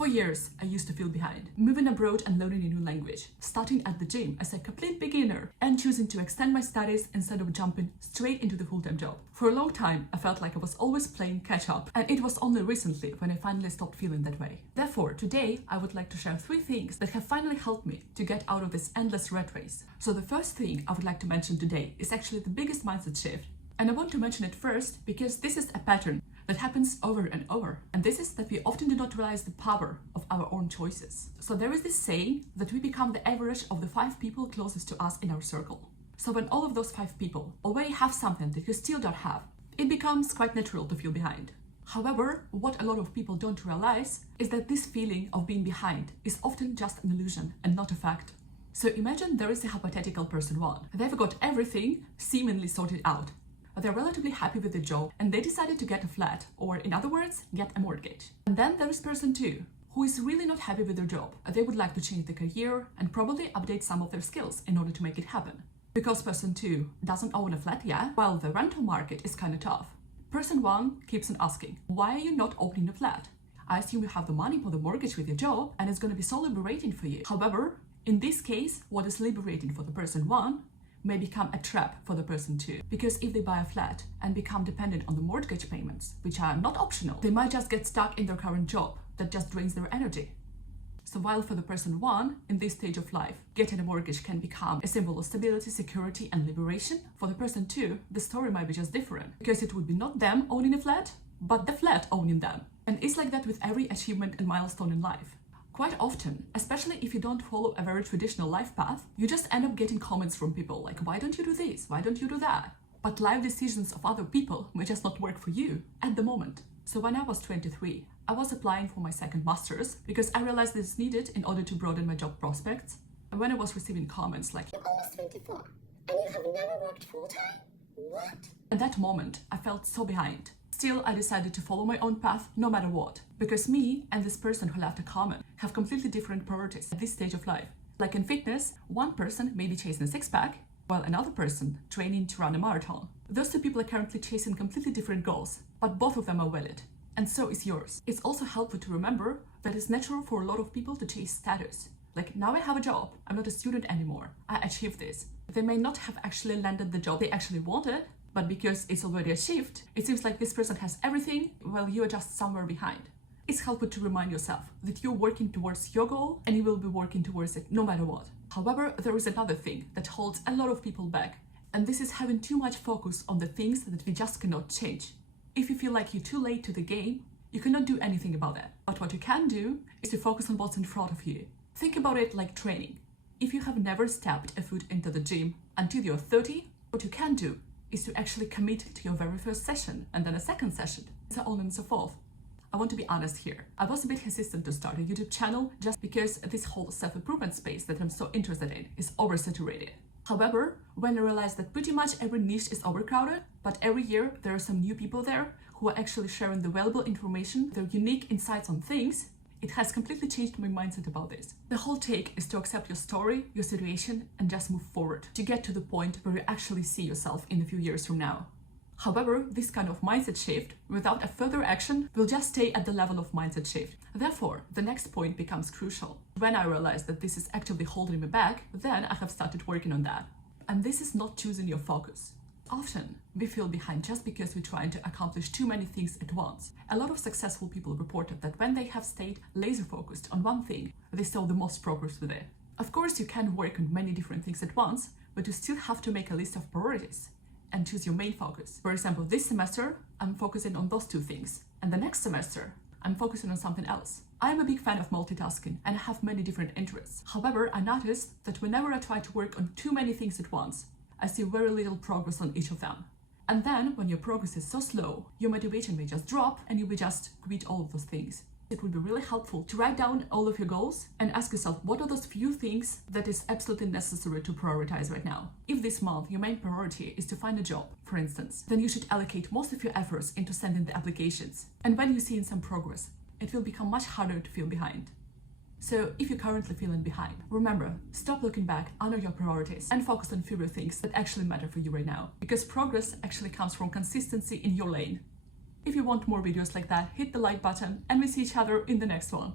For years, I used to feel behind, moving abroad and learning a new language, starting at the gym as a complete beginner, and choosing to extend my studies instead of jumping straight into the full-time job. For a long time, I felt like I was always playing catch-up, and it was only recently when I finally stopped feeling that way. Therefore, today, I would like to share 3 things that have finally helped me to get out of this endless rat race. So the first thing I would like to mention today is actually the biggest mindset shift. And I want to mention it first because this is a pattern that happens over and over. And this is that we often do not realize the power of our own choices. So there is this saying that we become the average of the 5 people closest to us in our circle. So when all of those 5 people already have something that you still don't have, it becomes quite natural to feel behind. However, what a lot of people don't realize is that this feeling of being behind is often just an illusion and not a fact. So imagine there is a hypothetical person 1. They've got everything seemingly sorted out. They're relatively happy with the job and they decided to get a flat, or in other words, get a mortgage. And then there is person 2, who is really not happy with their job. They would like to change their career and probably update some of their skills in order to make it happen. Because person 2 doesn't own a flat yet, well, the rental market is kind of tough. Person 1 keeps on asking, why are you not opening a flat? I assume you have the money for the mortgage with your job and it's going to be so liberating for you. However, in this case, what is liberating for the person 1 may become a trap for the person 2. Because if they buy a flat and become dependent on the mortgage payments, which are not optional, they might just get stuck in their current job that just drains their energy. So while for the person 1, in this stage of life, getting a mortgage can become a symbol of stability, security, and liberation, for the person 2, the story might be just different. Because it would be not them owning a flat, but the flat owning them. And it's like that with every achievement and milestone in life. Quite often, especially if you don't follow a very traditional life path, you just end up getting comments from people like, why don't you do this? Why don't you do that? But life decisions of other people may just not work for you at the moment. So when I was 23, I was applying for my second master's because I realized this is needed in order to broaden my job prospects. And when I was receiving comments like, you're almost 24 and you have never worked full-time? What? At that moment, I felt so behind. Still, I decided to follow my own path no matter what, because me and this person who left a comment have completely different priorities at this stage of life. Like in fitness, one person may be chasing a six-pack, while another person training to run a marathon. Those 2 people are currently chasing completely different goals, but both of them are valid, and so is yours. It's also helpful to remember that it's natural for a lot of people to chase status. Like, now I have a job, I'm not a student anymore, I achieved this. They may not have actually landed the job they actually wanted, but because it's already achieved, it seems like this person has everything while you are just somewhere behind. It's helpful to remind yourself that you're working towards your goal and you will be working towards it no matter what. However, there is another thing that holds a lot of people back, and this is having too much focus on the things that we just cannot change. If you feel like you're too late to the game, you cannot do anything about that. But what you can do is to focus on what's in front of you. Think about it like training. If you have never stepped a foot into the gym until you're 30, what you can do is to actually commit to your very first session and then a second session, so on and so forth. I want to be honest here. I was a bit hesitant to start a YouTube channel just because this whole self-improvement space that I'm so interested in is oversaturated. However, when I realized that pretty much every niche is overcrowded, but every year there are some new people there who are actually sharing the valuable information, their unique insights on things, it has completely changed my mindset about this. The whole take is to accept your story, your situation, and just move forward to get to the point where you actually see yourself in a few years from now. However, this kind of mindset shift, without a further action, will just stay at the level of mindset shift. Therefore, the next point becomes crucial. When I realized that this is actively holding me back, then I have started working on that. And this is not choosing your focus. Often, we feel behind just because we're trying to accomplish too many things at once. A lot of successful people reported that when they have stayed laser focused on one thing, they saw the most progress with it. Of course, you can work on many different things at once, but you still have to make a list of priorities and choose your main focus. For example, this semester, I'm focusing on those 2 things, and the next semester, I'm focusing on something else. I am a big fan of multitasking and I have many different interests. However, I noticed that whenever I try to work on too many things at once, I see very little progress on each of them. And then, when your progress is so slow, your motivation may just drop and you will just quit all of those things. It would be really helpful to write down all of your goals and ask yourself what are those few things that is absolutely necessary to prioritize right now. If this month your main priority is to find a job, for instance, then you should allocate most of your efforts into sending the applications. And when you see some progress, it will become much harder to feel behind. So if you're currently feeling behind, remember, stop looking back, honor your priorities, and focus on fewer things that actually matter for you right now. Because progress actually comes from consistency in your lane. If you want more videos like that, hit the like button and we'll see each other in the next one.